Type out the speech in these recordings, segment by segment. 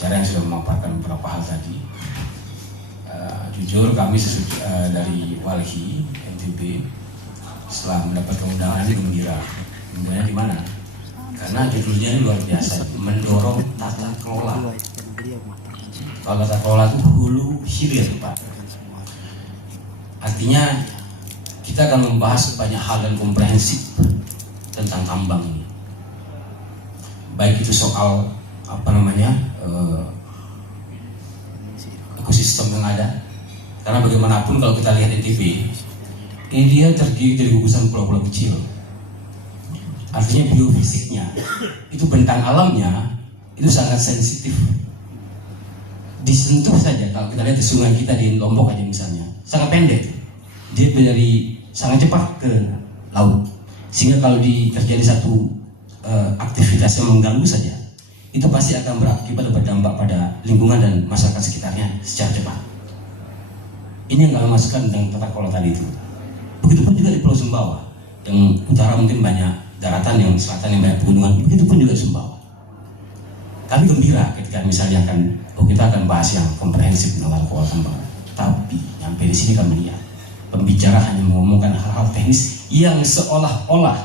bicara yang sudah memaparkan beberapa hal tadi. Jujur kami dari Walhi NTB setelah mendapatkan undangan ini gembira. Gembiranya di mana? Karena judulnya ini luar biasa, mendorong tata kelola. Kalau tata kelola itu hulu hilir, Pak. Artinya kita akan membahas banyak hal dan komprehensif tentang tambang ini. Baik itu soal ekosistem yang ada. Karena bagaimanapun kalau kita lihat NTB, ini dia terdiri dari gugusan pulau-pulau kecil. Artinya biofisiknya, itu bentang alamnya itu sangat sensitif. Disentuh saja, kalau kita lihat di sungai kita di Lombok aja misalnya, sangat pendek. Dia dari sangat cepat ke laut. Sehingga kalau terjadi satu aktivitas yang mengganggu saja, itu pasti akan berakibat berdampak pada lingkungan dan masyarakat sekitarnya secara cepat. Ini yang kami masukkan tentang tata kelola tadi itu. Begitupun juga di Pulau Sumbawa, yang utara mungkin banyak daratan, yang selatan yang banyak pegunungan. Begitupun juga di Sumbawa. Kami gembira ketika misalnya kita akan bahas yang komprehensif tentang tata kelola tambang. Tapi sampai di sini kami lihat pembicara hanya mengomongkan hal-hal teknis yang seolah-olah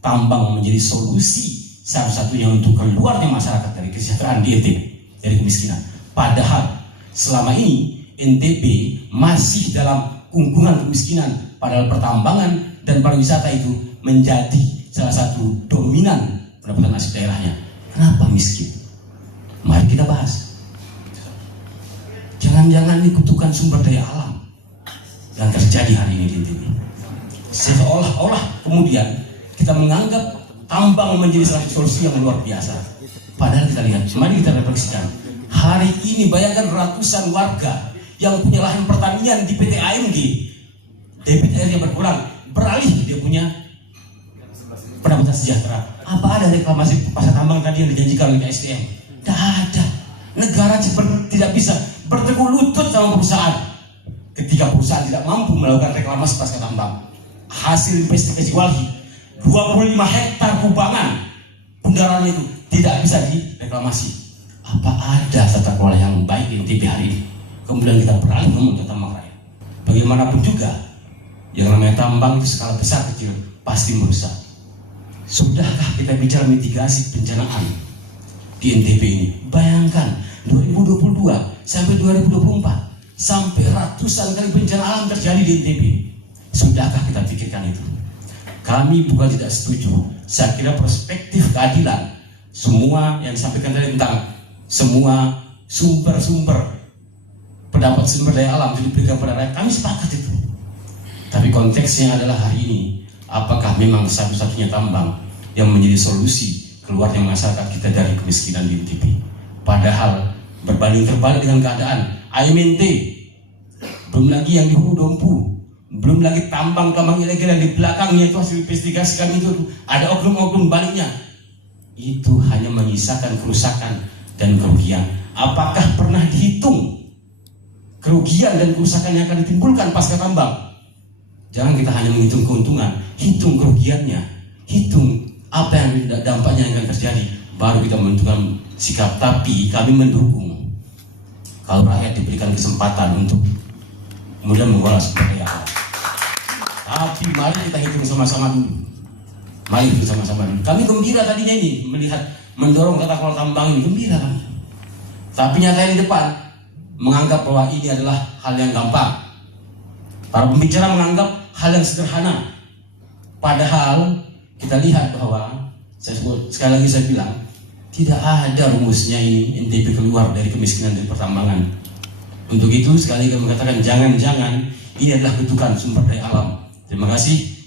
tambang menjadi solusi satu-satunya untuk keluarnya masyarakat dari kesejahteraan di NTB, dari kemiskinan. Padahal selama ini NTB masih dalam kungkungan kemiskinan, padahal pertambangan dan pariwisata itu menjadi salah satu dominan pendapatan asli daerahnya. Kenapa miskin? Mari kita bahas. Jangan-jangan ini kutukan sumber daya alam yang terjadi hari ini di NTB. Seolah-olah kemudian kita menganggap tambang menjadi salah satu solusi yang luar biasa. Padahal kita lihat, mari kita refleksikan. Hari ini bayangkan ratusan warga yang punya lahan pertanian di PT AMG, debit airnya berkurang, beralih dia punya pendapatan sejahtera. Apa ada reklamasi pasar tambang tadi yang dijanjikan oleh SDM? Tidak ada. Negara seperti tidak bisa berteguh lutut sama perusahaan ketika perusahaan tidak mampu melakukan reklamasi pasar tambang. Hasil investigasi Walhi, 25 hektar kubangan bundarannya itu tidak bisa direklamasi. Apa ada tata kelola yang baik di NTB hari ini? Kemudian kita beralih ngomong tentang tambang rakyat. Bagaimanapun juga, yang namanya tambang itu skala besar kecil pasti merusak. Sudahkah kita bicara mitigasi bencanaan di NTB ini? Bayangkan 2022 sampai 2024 sampai ratusan kali bencana alam terjadi di NTB. Sudahkah kita pikirkan itu? Kami bukan tidak setuju. Saya kira perspektif keadilan, semua yang disampaikan tadi tentang semua sumber-sumber pendapat sumber daya alam yang diberikan pada rakyat, kami sepakat itu. Tapi konteksnya adalah hari ini, apakah memang satu-satunya tambang yang menjadi solusi keluarnya masyarakat kita dari kemiskinan di NTB? Padahal berbanding terbalik dengan keadaan AMNT, belum lagi yang di Hulu Dompu, belum lagi tambang-tambang ilegal yang di belakangnya itu hasil investigasi kami itu ada oknum-oknum baliknya. Itu hanya menyisakan kerusakan dan kerugian. Apakah pernah dihitung kerugian dan kerusakan yang akan ditimbulkan pasca tambang? Jangan kita hanya menghitung keuntungan, hitung kerugiannya, hitung apa yang dampaknya yang akan terjadi, baru kita menentukan sikap. Tapi kami mendukung kalau rakyat diberikan kesempatan untuk kemudian mengolah sumber daya alam. Tapi mari kita hitung sama-sama dulu. Mari hitung sama-sama dulu. Kami gembira tadinya ini melihat mendorong tata kelola tambang ini, gembira kami. Tapi nyatanya di depan menganggap bahwa ini adalah hal yang gampang. Para pembicara menganggap hal yang sederhana. Padahal kita lihat bahwa sekali lagi saya bilang, tidak ada rumusnya ini NTB keluar dari kemiskinan dan pertambangan. Untuk itu sekali lagi kami mengatakan jangan-jangan ini adalah kutukan sumber daya alam. Terima kasih.